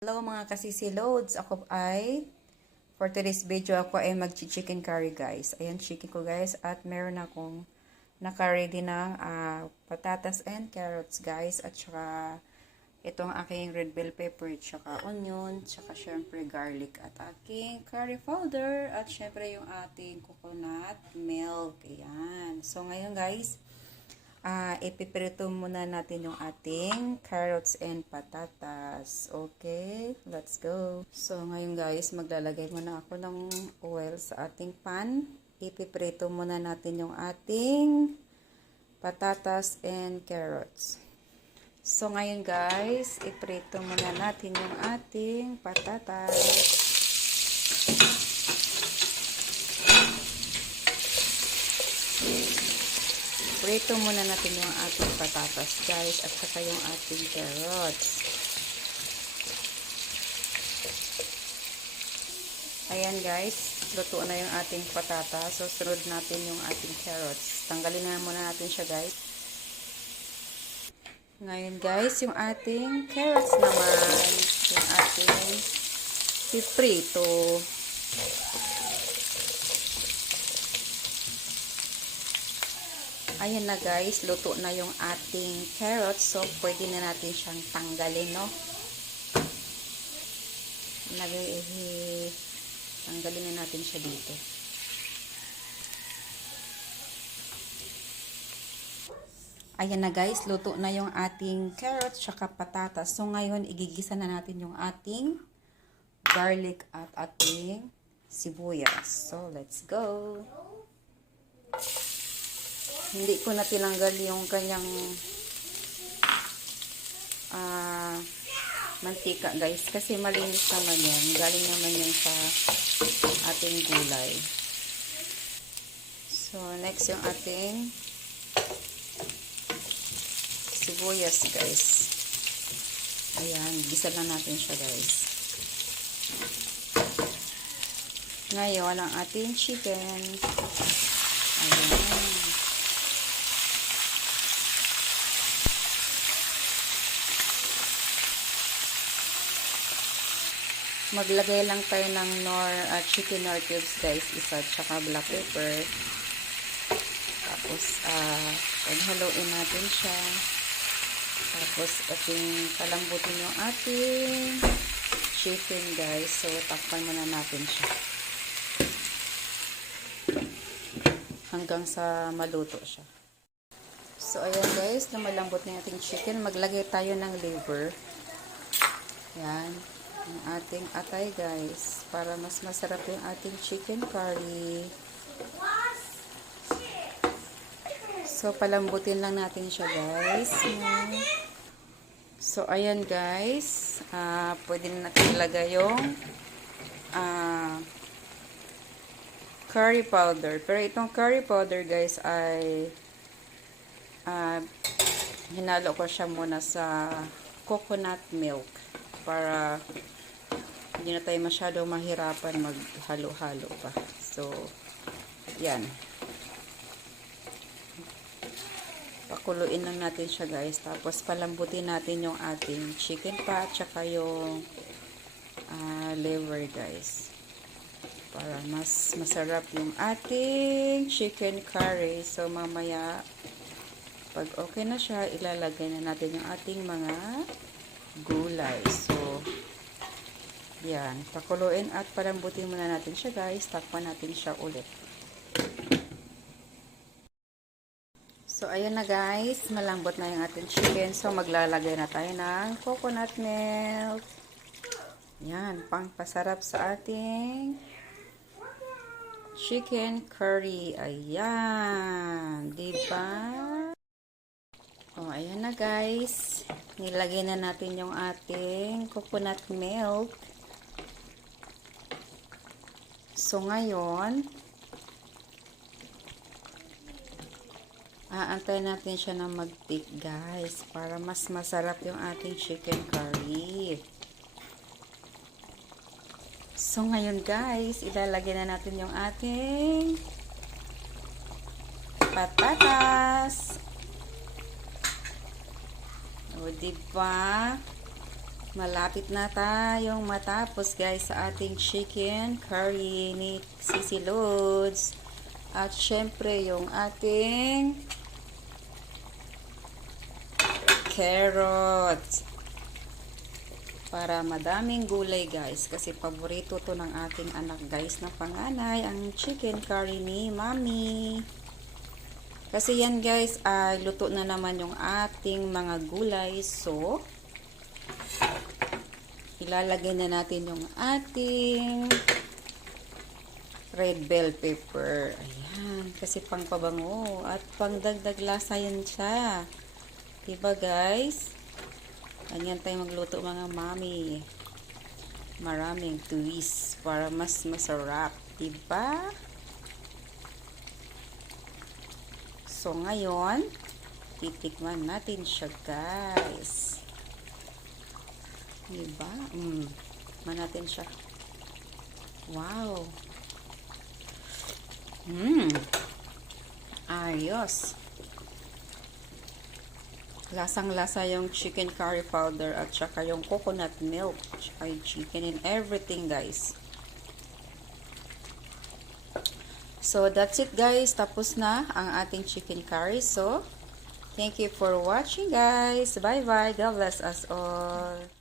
Hello mga kasisi loads, for today's video ako ay mag-chicken curry guys. Ayan chicken ko guys at meron akong naka-ready ng patatas and carrots guys at saka itong aking red bell pepper at saka onion, saka syempre garlic at aking curry powder at syempre yung ating coconut milk. Ayan. So ngayon guys, ipiprito muna natin yung ating carrots and patatas. Okay, let's go. So, ngayon guys, maglalagay muna ako ng oil sa ating pan. Ipiprito muna natin yung ating patatas and carrots. So, ngayon guys, iprito muna natin yung ating patatas. Prito muna natin yung ating patatas guys at saka yung ating carrots. Ayan guys, luto na yung ating patatas. So sunod natin yung ating carrots. Tanggalin na muna natin siya guys. Ngayon guys, yung ating carrots naman, yung ating piprito. Ayan na guys, luto na yung ating carrots. So, pwede na natin siyang tanggalin, no? Tanggalin na natin siya dito. Ayan na guys, luto na yung ating carrots tsaka patatas. So, ngayon, igigisa na natin yung ating garlic at ating sibuyas. So, let's go! Hindi ko na tinanggal yung kanyang mantika guys kasi malinis naman yan. Galing naman yan sa ating gulay. So next yung ating sibuyas guys. Ayan, gisa lang natin siya guys. Ngayon ang ating chicken. Ayan. Maglagay lang tayo ng chicken nor cubes guys, isa, tsaka black pepper. Tapos, paghaluin natin siya. Tapos, palambutin yung ating chicken guys. So, takpan muna natin siya. Hanggang sa maluto siya. So, ayan guys, na malambot na yung ating chicken. Maglagay tayo ng liver. Ayan. Ang ating atay guys para mas masarap yung ating chicken curry. So palambutin lang natin siya guys. So ayan guys, pwede na natin ilagay yung curry powder. Pero itong curry powder guys ay hinalo ko siya muna sa coconut milk para hindi na tayo masyadong mahirapan maghalo-halo pa. So, yan. Pakuluin lang natin siya guys. Tapos, palambutin natin yung ating chicken pa, tsaka yung liver guys. Para mas masarap yung ating chicken curry. So, mamaya, pag okay na siya, ilalagay na natin yung ating mga gulay. So, yan. Pakuluin at palambutin muna natin siya guys. Takpan natin siya ulit. So, ayan na guys. Malambot na yung ating chicken. So, maglalagay na tayo ng coconut milk. Yan. Pangpasarap sa ating chicken curry. Ayan. Diba? O, ayan na guys. Nilagay na natin yung ating coconut milk. So, ngayon, aantayin natin siya na mag-thick guys para mas masarap yung ating chicken curry. So, ngayon guys, ilalagay na natin yung ating patatas. O, diba? Malapit na tayong matapos guys sa ating chicken curry ni Sisi Lods. At syempre yung ating carrot. Para madaming gulay guys. Kasi paborito to ng ating anak guys na panganay. Ang chicken curry ni Mami. Kasi yan guys, luto na naman yung ating mga gulay. So, ilalagay na natin yung ating red bell pepper. Ayan. Kasi pangpabango at pangdagdag lasa yan siya. Diba guys? Ganyan tayo magluto mga mami. Maraming twist para mas masarap. Diba? So ngayon, titikman natin siya guys. Diba? Tikman natin siya. Wow! Ayos! Lasang-lasa yung chicken curry powder at saka yung coconut milk. Saka yung chicken and everything guys. So, that's it guys. Tapos na ang ating chicken curry. So, thank you for watching guys. Bye-bye. God bless us all.